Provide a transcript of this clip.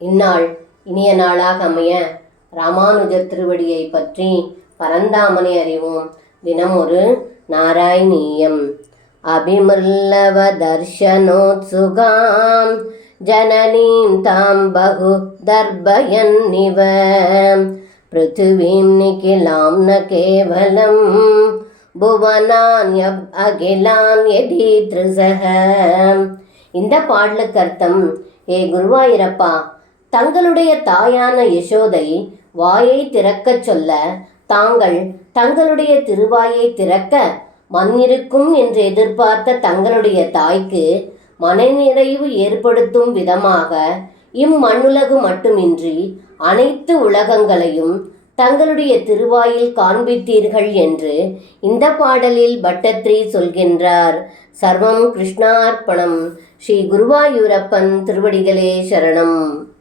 இந்நாள் இனிய நாளாக அமைய ராமானுஜர் திருவடியை பற்றி பரந்தாமனை அறிவோம். தினம் ஒரு நாராயணீயம். அபிமுல்லவ தர்ஷனோத்சுகாம் ஜனனீம் தாம் பகு தர்பயன்னிவ பிருத்திவீம் நிகிலாம் ந கேவலம் புவனான்யப் அகிலான் யதீத்ருசஹ. இந்த பாடலுக்கு அர்த்தம், ஏ குருவாயிரப்பா, தங்களுடைய தாயான யசோதை வாயை திறக்கச் சொல்ல தாங்கள் தங்களுடைய திருவாயை திறக்க மண்ணிருக்கும் என்று எதிர்பார்த்த தங்களுடைய தாய்க்கு மனநிறைவு ஏற்படுத்தும் விதமாக இம்மண்ணுலகு மட்டுமின்றி அனைத்து உலகங்களையும் தங்களுடைய திருவாயில் காண்பித்தீர்கள் என்று இந்த பாடலில் பட்டத்ரி சொல்கின்றார். சர்வம் கிருஷ்ணார்ப்பணம். ஸ்ரீ குருவாயூரப்பன் திருவடிகளே சரணம்.